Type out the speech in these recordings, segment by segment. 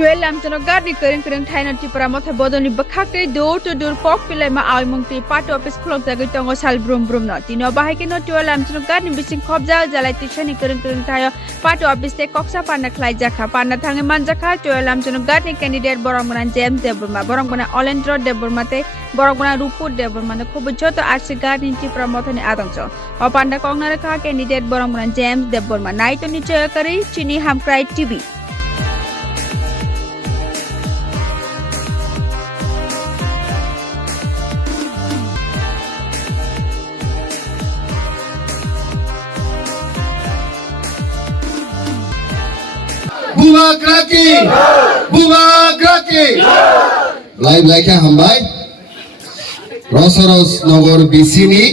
Tuel lam chano garni kering thaina tipara motha bodoni bakhakte door to door kok pilai ma ai mongti part office khlok jagai tongo sal brum no tino bahai ke no tuel lam chano garni bising khobja jalai tishani kering thaya part office te koksa panna khlai jakha panna thange man jakha tuel lam chano garni candidate borongmana James Deborma borongmana Olendro Deborma te borongmana Rupur Deborma ne khub joto arsi garni tipara motha ni adangcho o panna kongnara kha candidate borongmana James Deborma naito ni kari chini hamkrai TV Bunga Kraki, live like a hambai, Rosaros Nogor Bisini,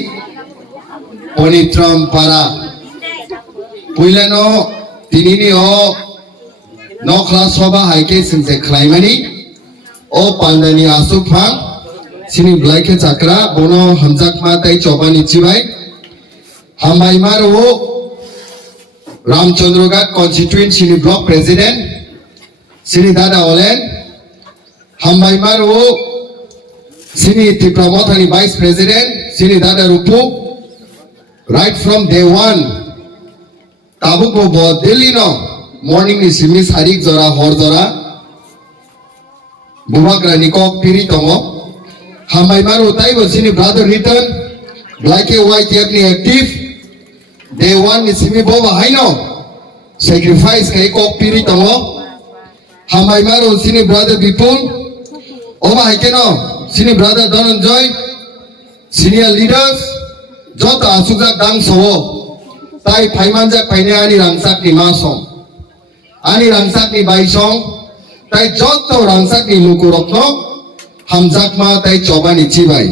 Ponitram Para, Puilano, Tinini o, no class hoba hike since the Climani, o Pandani Asupang, Sini Black Chakra, Bono Hamzak Matai Chobani Chibai, Hambai Maru. Ramchandrogat Constituent Sini Block President Sini Dada Olen Hambai Maru Sini Tipramothani Vice President Sini Dada Rupu right from day one Tabuko Bo Delhi no morning ni Simis Harik Zora Hor Zora Bubak Ranikok Piri Tomo Hambai Maru Taibo Sini brother return black and white yapni active Day one ni simi boba haino sacrifice kai kok piri tomo hamai maro sini brother Bipul oba haikeno sini brother Dhananjay senior leaders jota asujak dang so tai phaimanja paine ani rangsak ni masong ani rangsak ni baisong tai joto rangsak ni lukurokno hamjak ma tai chobani chibai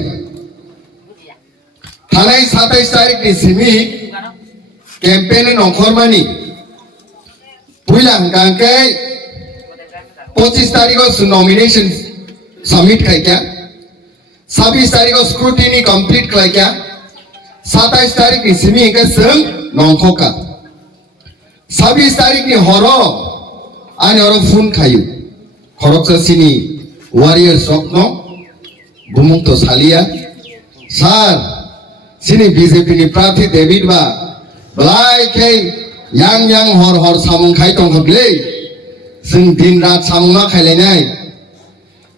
thanai 27 tarik ni simi campaign in Okhormani Puilang Kangkai 25 तारीख को nomination submit किया क्या 26 तारीख को scrutiny complete किया क्या 27 तारीख की सिमी का संग नौखो का 26 तारीख की हरो आने हरो फोन खायु खरोक से सिनी warriors रखनो बुमुक तो सालिया सार सिनी BJP नि प्रार्थी डेविड बा Belai kay yang hor samung khai tong khablei sing din rat samungma khailainai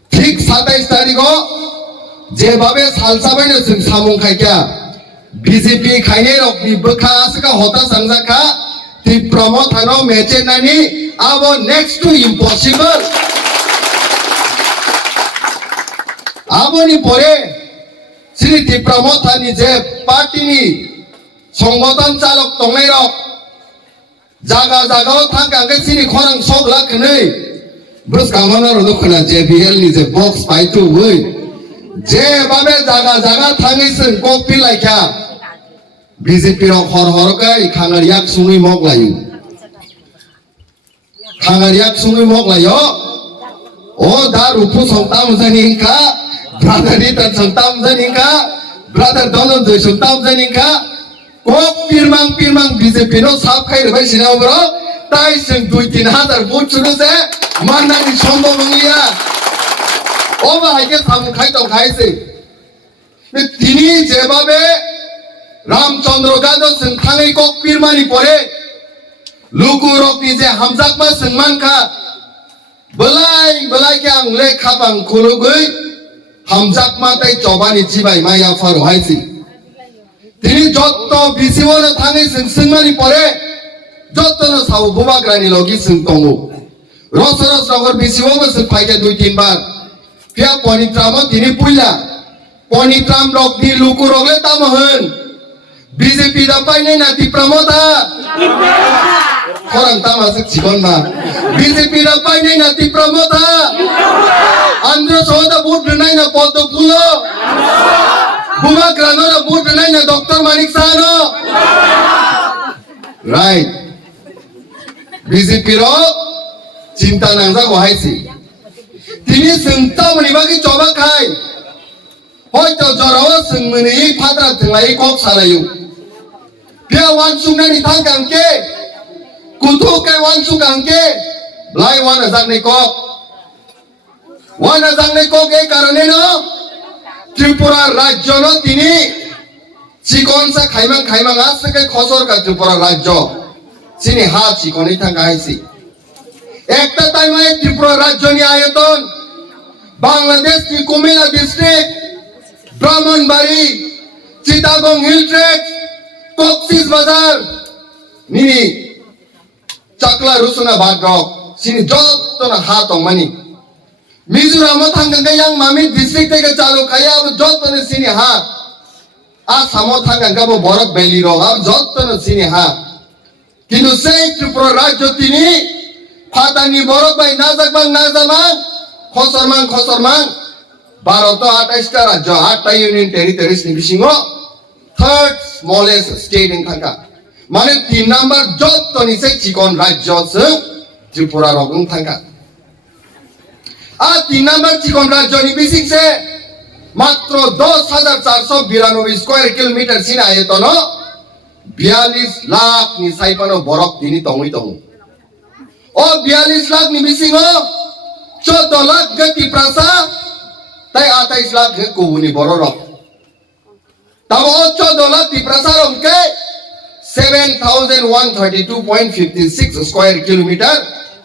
thik 27 tarikho jebabe salsabaino sing samung khaikya BJP khaine rokni bokha asika hota sangjaka ti promothano meche nani abo next to impossible aboni pore sini ti promothani je party ni সংগঠন চালক তংলাই rock জায়গা জায়গাও থাকাঙ্গে সিনি খরাং সব লাখनै Bros কামনা Rono Khana JBL नि যে box পাইতো ওই যে ভাবে জায়গা জায়গা থাঙ্গিসন কপি লাইখা BJP র হর হরকাই খাঙারিয়াক সুনুই মগলায়ু খাঙারিয়াক সুনুই মগলায়ো ও দা রূপু সংতাম জানিকা ব্রাদার রিটান সংতাম জানিকা ব্রাদার Dhananjay সংতাম জানিকা Kok pirmang BJP no sab khai bai sina bro tai sing 2-3,000 vote chunu se manna ni sombho bangiya oba haike sam khai to khai se tini jebabe Ramchandra Gado sing thangai kok pirmani pore luku rokni je hamjak ma singman kha belai ke ang le khapang khulugui hamjak ma tai chobani chibai maya faro haisi তিনি যত বিসিওনে Than সিংসিংমানি পরে যতনো সাউ বুবাগ্রানি লগি সিং তঙ্গু রসরস নগর বিসিওবে সিং ফাইকে 2-3 বার পিয়া পনিত্রাম তিনি পুইলা পনিত্রাম রকনি লুকু রগলে তামহন BJP দা পাইনে নাতি প্রমোদা খরাং তামাসে জীবন না BJP দা পাইনে নাতি প্রমোদা আন্দ্র সহদা বুট নাই না পদ্ম ফুল Bunga Granora boot nai na Dr. Manik Sano. Right. BJP ro cinta nangsa ko haisi. Tini sengta mani bagi coba kai. Hoi to jorao seng mani patra thenglai kok salayu. Dia wan sungna ni thang kangke. Kutu kai wan su kangke. Lie ওয়ানা জাগনে cock এই কারণে ন ত্রিপুরা রাজ্য ন তিনি চিকনসা খাইমাং আসকে খসর কা ত্রিপুরা রাজ্য সিনি হা চিকনি থাকা হাইছি একটা টাইমে ত্রিপুরা রাজ্য নি আয়তন বাংলাদেশ কি Comilla district Brahmanbaria Chittagong hill tracts Cox's Bazar নিনি চাকলা রুসুনা বাগরক সিনি যতনা হা তংমানি মিজোরাম থাঙ্গাঙ্গা yang মামি ডিস্ট্রিক্ট থেকে চালু খাইয়া যতনা সিনি হা আসাম থাঙ্গাঙ্গা বরক ভ্যালি র যতনা সিনি হা কিন্তু সেই ত্রিপুরা রাজ্য তিনি ফাতানি বরক বাই নাজামাং খসরমাং ভারত 28টা রাজ্য 8টা ইউনিয়ন টেরিটরিজ नि बिसिङो थर्ड स्मॉलेस्ट स्टेट इन थाका माने 3 नंबर जतनि से चिकन राज्य से त्रिपुरा रगं थाका आ 3 नंबर चिकन राज्य नि बिसिङ से मात्र 10492 स्क्वायर किलोमीटर सिन आयतन 42 लाख नि साइपनो बरक दिनि तंगै तंगु ओ 42 लाख नि बिसिङो 14 लाख गति प्रासा ताई 28 लाख कुबुनि बररक तब 14 लाख ति प्रासा रंके 7132.56 स्क्वायर किलोमीटर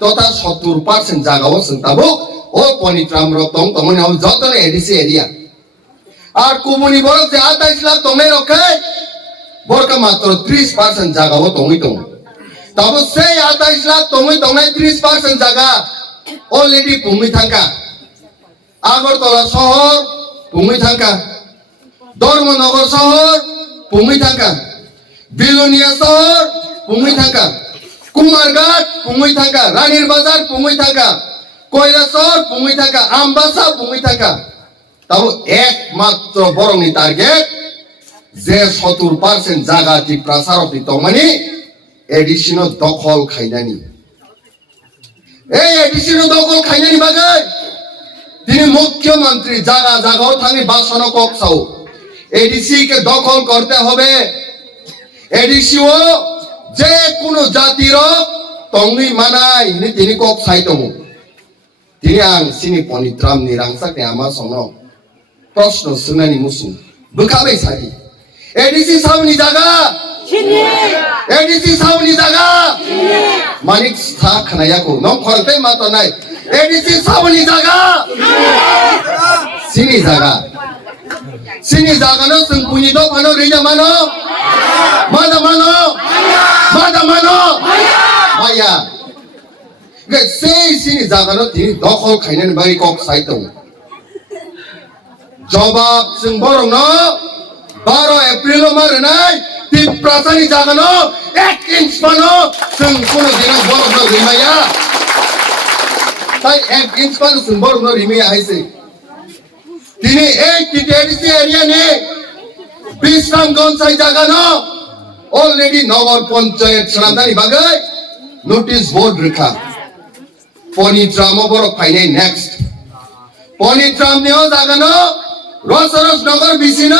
तथा 70% जागाओ संताबो ओ पनित्राम रतम तमनि हम जतन एडीसी एरिया আর কুমুনি বরক যে 28 লাখ তমে রকে বরকা মাত্র 30% জাগাও তমই তম তবে সেই 28 লাখ তমই তমে 30% জায়গা অলরেডি ভূমি থাকা আগরতলা শহর ভূমি থাকা ধর্মনগর শহর ভূমি থাকা বিলোনিয়া শহর ভূমি থাকা কুমারঘাট ভূমি থাকা রানীর বাজার ভূমি থাকা কৈলাসহর ভূমি থাকা আমবাসা ভূমি থাকা তাও একমাত্র বরংনি টার্গেট যে 70% জায়গা তি প্রসারতি তমানি এডিশনাল দখল খাইনানি এই এডিশনাল দখল খাইনানি বাগাই তিনি মুখ্যমন্ত্রী জায়গাও থাকি বাসন কক্সাও এডিসি কে দখল করতে হবে এডিসিও যে কোনো জাতির তংনি মানাই তিনি কক সাইতম তিনি আং সিনি পনিত্রাম নিরাংসাকে আমার সঙ্গ প্রশ্ন শুনানি মুসুম বুকাবে সারি এডিসি সাউনি জায়গা এডিসি সাউনি জায়গা মানিক স্থা খানায়াকো নম খরতে মাতো নাই এডিসি সাউনি জায়গা সিনি জায়গা নো जों पुनि द फानो रिजा मानो मादा मानो माया गे सिनि जागा नो दिनि दखल खाइनानै बाय कक साइतौ जवाब जों बरं न 12 एप्रिल मारनाय तिप्रासानि जागा नो 1 इंच पानो जों कोनो दिना बरं न रिमाया ताई 1 इंच पानो जों बरं न रिमाया हाइसे তিনি এই টিটিএডিসি এরিয়া নে বিশ্রামগঞ্জ সাই জায়গা ন অলরেডি নগর পঞ্চায়েত সরাদানি বাগাই নোটিশ বোর্ড রেখা পনিত্রাম বড় ফাইনাই নেক্সট পনিত্রাম নিও জায়গা ন রসরস নগর বিসিন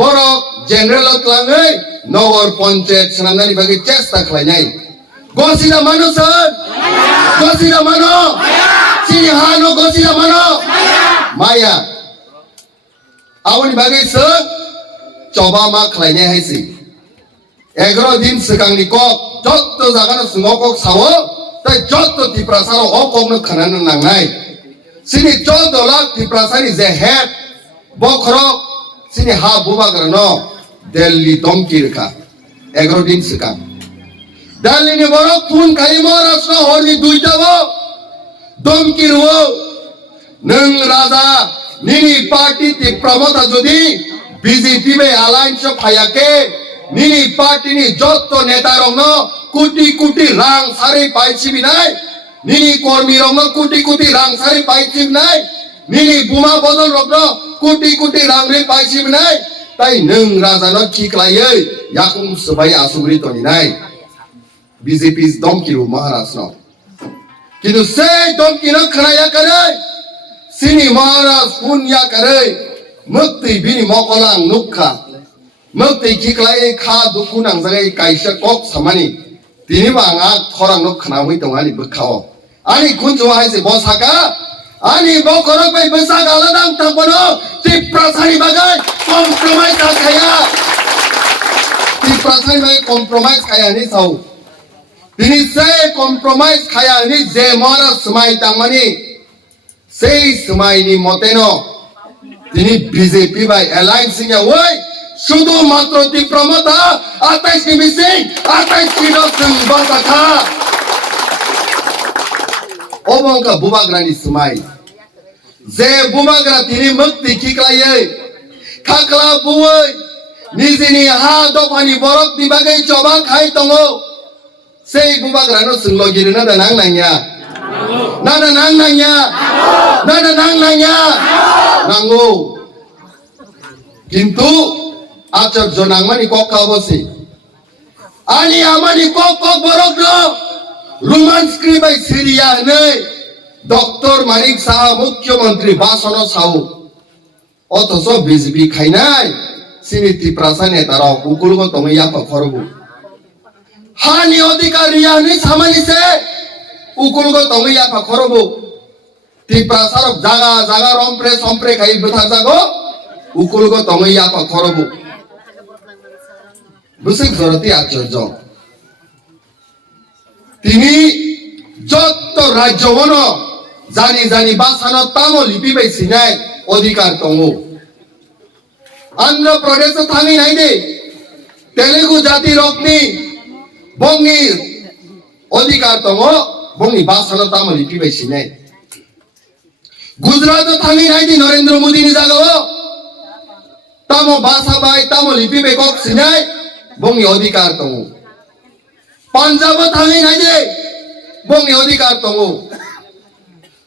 বড় জেনারেল ক্লাঙ্গৈ নগর পঞ্চায়েত সরাদানি বাগাই চেষ্টা খাইনাই গসিদা মানো স্যার গসিদা মানো সিনি হানো গসিদা মানো মায়া आवनि बागै जों चबामा खालायनाय हायसै 11 दिन सिगांनि कक जत्त जागानो सिङाव कक सावो ताय जत्त तिप्रासाराव अककनो खानानो नांनाय सिनि 14 लाख तिप्रासानि जे हेड बखरक सिनि हा बुबाग्रानो दिल्ली दमकिरखा 11 दिन सिगां दिल्लीनि बरक फुन खालि महाराष्ट्र हरनि 2टाबो दमकिरवो नों राजा निनी पार्टी ती प्रमोता जुदी बीजेपी में अलायंस फायाके निनी पार्टी नि जत्तो नेता रंगनो कुटी रांग सारे पाइछि बिनाय निनी कर्मी रंगनो कुटी रांग सारे पाइछि बिनाय निनी बुमा बदल रंगनो कुटी रांग रे पाइछि बिनाय ताई नों राजानो खिख्लायै याकुम सबाय आसुग्रि तनिनाय बीजेपी दमकिरु महाराष्ट्र किन्तु से दमकिनो खनाया करे सिनी महाराज पुन्या करे मुक्ति बिनि मकलां नुखा मुक्ति खिख्लायै खा दुखु नांजायै काइसा कक सामानि तिनि बाङा खरां नुख खानामै दंगानि बोखाव Ani kunju hai se bosaka. Ani bokorok bai besaka aladang tangpono. Tiprasani bagai compromise kaya. Tiprasani bagai compromise kaya ni sau. Tini se compromise kaya ni je mora semai tangmani. Sei semai ni moteno. Tini BJP bai alliance nya woi. শুধু মাত্র তীব্রমতা 28 নিমিষে 28 kilo বাতাকা অবংকা বুবাগ্রানি সুমাই যে বুবাগ্রা তিনি মুক্তি কিকলাयै খাকলা বুই নিজেনি হা দফানি বরক দিবাগै জবা খাই দङो সেই বুবাগ্রানো সুংলগিरि না নাং নাংয়া না নাং নাংয়া না নাং নাংয়া নাंगौ কিন্তু আচার্য নাংমানি কক্কা বসে আনি আমানি কক বরক রোমান স্ক্রিবাই সিরিয়া নেই ডক্টর মানিক সাহা মুখ্যমন্ত্রী বাসন সাউ অথচ বিজেপি খাইনাই সিনিতি প্রাসানে তারা কুকুরগ তমইয়া খরবু হানি অধিকারিয়া নি সামানিসে কুকুরগ তমইয়া খরবু তি প্রাসারক জাগা জাগা রম্প্রে সম্প্রে খাই বথা জাগো কুকুরগ তমইয়া খরবু বুসিক জরতি আচার্য তিনি যত রাজ্যবন জানি জানি বাসানো তামো লিপিবাই সিনাই অধিকার দङ আন্ধ্র প্রদেশ থামি নাই দে তেলেগু জাতি রকনি বংনি অধিকার দङ বংনি বাসানো তামো লিপিবাই সিনাই গুজরাট থামি নাই দি নরেন্দ্র মোদি নি জাগাও তামো ভাষা বাই তামো লিপিবাই কক সিনাই বংনি অধিকার দङ পাঞ্জাব থামি নাই দে বংনি অধিকার দङ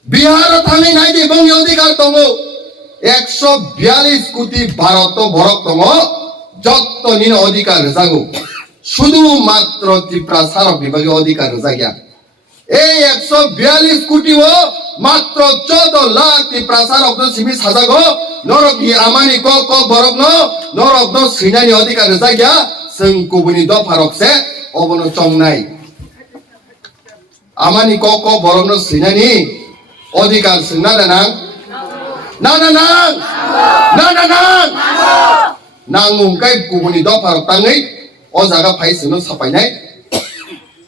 বিহার থামি নাই দে বংনি অধিকার দङ 142 কোটি ভারত বরক দङ যত নিন অধিকার জাগো শুধুমাত্র ত্রিপুরা সারক বিভাগে অধিকার জাগিয়া এই 142 কোটি ও মাত্র 14 লাখ ত্রিপুরা সারক সিমি সাজাগো নরক নি আমানি ক বরক ন নরক ন সিনানি অধিকার জাগিয়া जों गुबुननि दफारकसे अबनो चंनाय आमानि क बरनो सिनानि अधिकार सिना नां नांगुंकाय गुबुननि दफारक ताङै अ जागा फाइसनो सापायनाय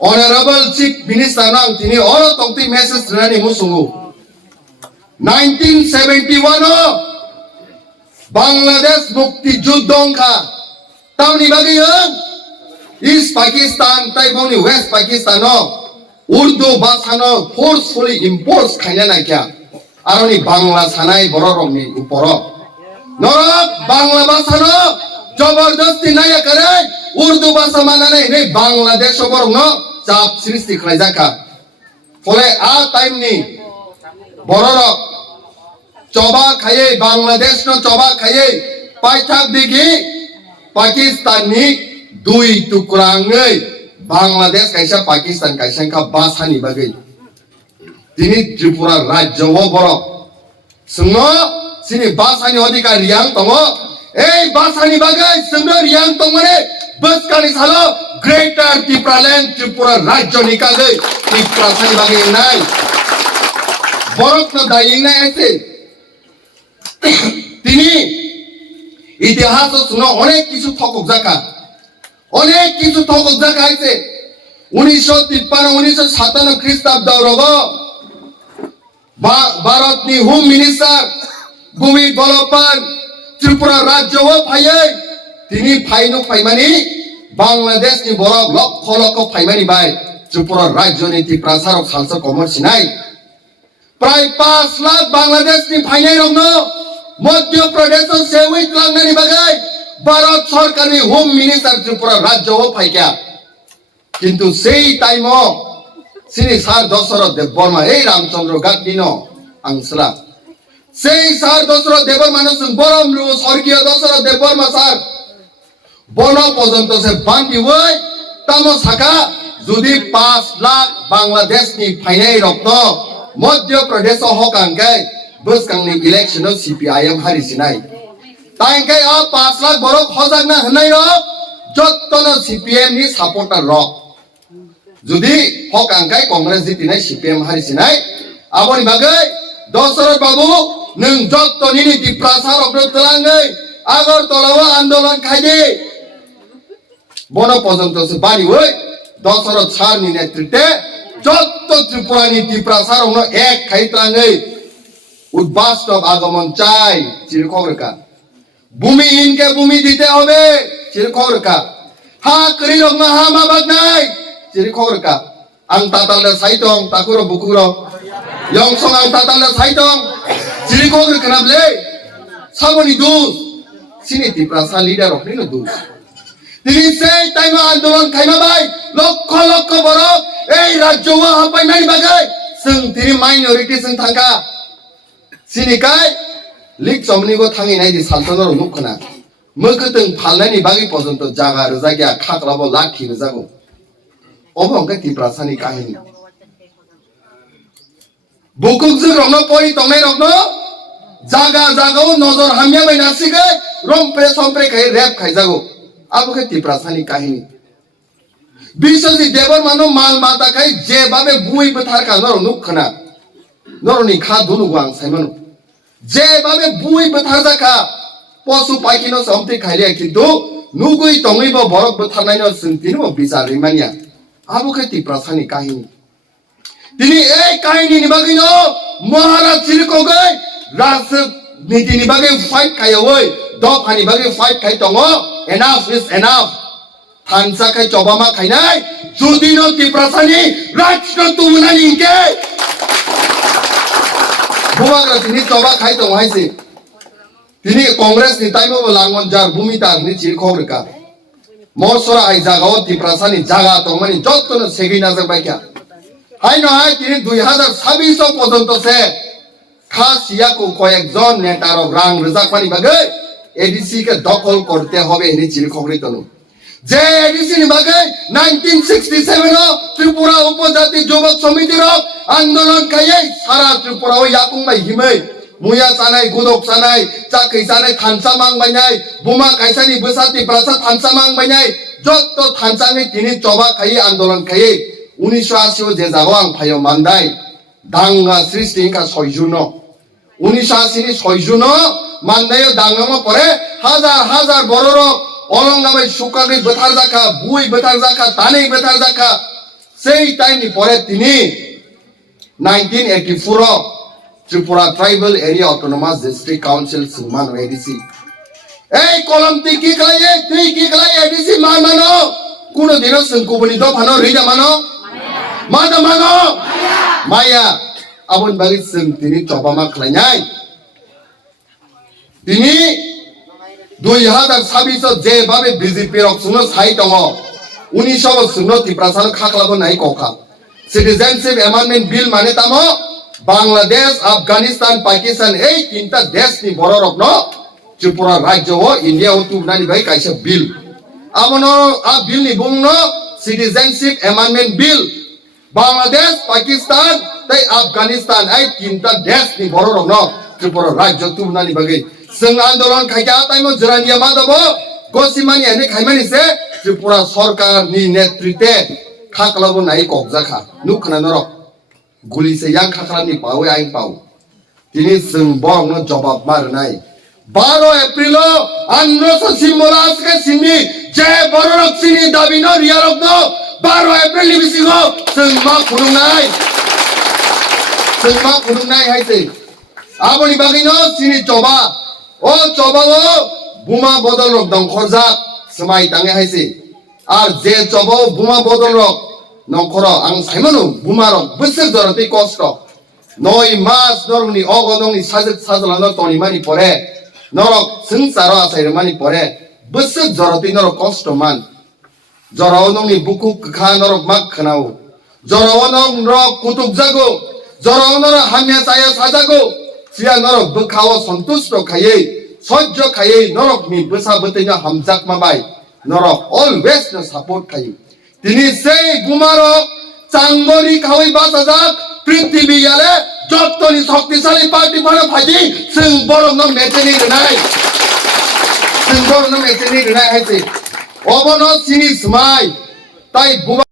अनारेबल चीफ मिनिस्टार नां तिनि अर तंति मेसेज रनानि मुसुङो 1971 बांग्लादेश मुक्ति युद्धंखा तावनि बागै इस्ट पाकिस्तान ताइबंनि वेस्ट पाकिस्तान उर्दू भाषानो फोर्सफुली इम्पोर्स खायना नायख्या आरोनि बांग्ला सानाय बररंनि उपर नरक बांग्ला भाषानो जबरदस्ती नाया करे उर्दू भाषा मानानै नै बांग्लादेश बरंनो चाप सृष्टि खालायजाखा फले आ टाइमनि बररक चबा खायै बांग्लादेशनो चबा खायै पाइथाक दिगि पाकिस्ताननि दुई टुक्राङै बांग्लादेश कायसा पाकिस्तान कायसांखा भाषानि बागै दिनै त्रिपुरा राज्यआव बरक जोङो जोंनि भाषानि अधिकार रियां दङ এই भाषानि बागै जोंनो रियां दङ माने बसकानि सालो ग्रेटर त्रिपुरालेण्ड त्रिपुरा राज्यनि कागै त्रिपुरानि बागै नाय बरकनो दायिंनाय আছে তিনি ইতিহাস শুনো অনেক কিছু ঠকক জাকা আছে 1953 1957 খ্রিস্টাব্দ রব ভারতনি হোম মিনিস্টার ভূমি বলপান ত্রিপুরা রাজ্য ফাইयै তিনি ফাইনো ফাইমানি বাংলাদেশনি বরক লক্ষ লক্ষ ফাইমানি বাই ত্রিপুরা রাজ্যনি ত্রিপুরা সারক সালস কমার্সিনাই প্রায় 5 লাখ বাংলাদেশনি ফাইনাই রংনো मध्य प्रदेश से हुई लांगनानी बागै भारत सरकार नि होम मिनिस्टार त्रिपुरा राज्य हो फाइक्या किंतु सेई टाइम सिनि सार दशरथ देवबर्मा ए रामचंद्र गादिनो आंसला सेई सार दशरथ देवबर्मा न जों बरमलु स्वर्गीय दशरथ देवबर्मा सार बन पर्यंत से बांधि वै तामो साका जुदि 5 लाख बांग्लादेश नि फाइनाय रक्त मध्य प्रदेश हकांकै बसकांनि इलेक्शन सीपीआईएम हारिसिनाय तांकाय आ 5 लाख बरक हजागना हनाय र जत्तनो सीपीएम नि सपोर्टर रक যদি হক আংকাই কংগ্রেস জিতিনাই সিপিএম হারিছিনাই আবনি বাগै দশরথ বাবু नों जत्तनि टिप्रासार अग्रतलाङै আগরতলাও আন্দোলন খাইদে বন পর্যন্ত বাড়িওই দশরথ সারনি নেতৃত্বে যত ত্রিপুরানি টিপ্রাসার এক খাইত্রাङै উদ্বাস্তব আগমন চাই চিরখবরকা ভূমিহীনকে ভূমি দিতে হবে চিরখবরকা হা করি রকম হা মাবাদ নাই চিরখবরকা আং তাতালদা সাইতং তাকুরো বুকুরো 영성 ang tatalda saitong চিরখবর কেনাবলে সাবনি দুস Sini Tiprasa leader of নিনো দুস তিনি সেই টাইমে আন্দোলন খাইমাবাই লক্ষ লক্ষ বড় এই রাজ্যও হাপাইমাই বাগাই जों তিনি মাইনরিটি जों থাকা সিনিকাই লিক সমনিগো থাঙি নাইদি সালতনর নুখনা মগতং ফালনানি বাগি পর্যন্ত জাগা রজাগিয়া খাকলাবো লাঠি রজাগো অবংকে টিপ্রাসানি কাহিনী বুকুকজों रंनो परि तंनाय रंनो जागा जागाव नजर हामिया बाय नासिगै रंप्रे संप्रे खाय रेप खायजागो आबोखे टिप्रासानि काहिनी बिसोजि देवर मानो माल माता खाय जेबाबे बुइ बथार का नर नुखना नरनि खा दुनुगो आं साइमानो जेबाबे बुइ बथार जाखा पशु पाखिनो समति खायले किन्तु नुगुइ तंगैबो बरक बथारनायनो जोंतिनो बिचार रिमानिया आबोखे टिप्रासानि काहिनी তিনি এই কাহিনী বাগিনো মহারাজ চিরকগৈ রাজনীতি বাগে ফাইট খায়ওই দফানি বাগে ফাইট খাই দङ এনাফ ইজ এনাফ থানসা খাই চবামা খাইনাই যদিনো টিপ্রাসানি রাষ্ট্র তুমনানি ইনকে বুমাগ্রা তিনি চবা খাই দङ হাইছে তিনি কংগ্রেস নি টাইমো লাঙ্গন জার ভূমিতার নি চিরখবরকা মরসরা হাই জাগাও টিপ্রাসানি জাগা দङমানি যতনো সেগিনা जाबायका হাই নয় তিনি 2026 পর্যন্ত সে খাসিয়াকো কয়েকজন নেতার রাং রেজাকমানি বাগে এডিসি কে দখল করতে হবে এনি চিরখবরিতনো যে এডিসি নি বাগে 1967 ত্রিপুরা উপজাতি যুবক সমিতির আন্দোলন খাইয়ে সারা ত্রিপুরা ইয়াকুংবাই হিमै মুয়া চানাই গুদক চানাই চাকরি চানাই থানসা মাংবাইনাই বুমা কাইসানি বসাতি প্রাসা থানসা মাংবাইনাই যত থানসানি তিনি চবা খাইয়ে আন্দোলন খাইয়ে 1980 যে জাগো আং ফাইও মানদাই দাঙ্গা সৃষ্টি কা 6 জুন 1980 নি 6 জুন মানদাইও দাঙ্গামো পরে হাজার হাজার বড়র অলঙ্গামে সুকাগি বেথার জাকা বুই বেথার জাকা তানেই বেথার জাকা সেই টাইমনি পরে তিনি 1984 Tripura tribal area autonomous district council সুমান এডিসি এই কলমতি কি খাইয়ে তুই কি খাই এডিসি মানো কোনদিনও সংকুবনি দফানো রিজা মানো Mana mano? Maya. Abon bagi sentini coba maklanyai. Tini 2026 je babe BJP rok suno sai tongo. 1900 suno tiprasan khaklabo nai kokha. Citizenship Amendment Bill mane tamo Bangladesh, Afghanistan, Pakistan ei tinta desh ni boro rok no Tripura rajyo o India o tubnani bai kaisa bill. Abono a bill ni bungno Citizenship Amendment Bill Bangladesh Pakistan তাই আফগানিস্তান এই তিনটা দেশ নি বড় রং ন ত্রিপুরা রাজ্য তুমনানি বাগে जों আন্দোলন খাইকা তাইমো জরানিয়া মাদব গসিমানি এনে খাইমানিছে ত্রিপুরা সরকারনি নেতৃত্বে খাকলাবো নাই ককজাখা নুখনা নরক গুলিছে ইয়াং খাকলানি পাওয়ে আইন পাও তিনি जों বংনো জবাব মারনাই 12 এপ্রিল আন্দ্রস সিমলাসকে সিনি যে বড় রক্সিনি দাবি ন রিয়ারক ন 12 এপ্রিল লিবিসিগো जों मा खुलुंनाय हायसे आबनि बागिनो सिनि चबा ओ चबाओ बुमा बदल रक दं खरजाक समाय तांगे हायसे आर जे चबाओ बुमा बदल रक नखर आं साइमानो बुमा रक बोसोर जरते कष्ट 9 मास नरनि अगदंनि साजक साजलानो तनिमानि परे नरक संसार आसायरमानि परे बोसोर जरते नरक कष्ट मान जराव नंनि बुकु खा नरक मा खनाव जराव नंग रक कुतुक जागो जराव नर हामिया साया साजागो सिया नरक बखाव सन्तुष्ट खायै सह्य खायै नरक नि बोसा बतैना हामजाक माबाय नरक अलवेज न सापोर्ट खायै तिनि सेई बुमारक चांगरी खावै बासाजाक पृथ्वी याले जत्तनि शक्तिशाली पार्टी फनो फाइदि जों बरम न मेचेनि रनाय हायसे अबनो सिनि समाय ताई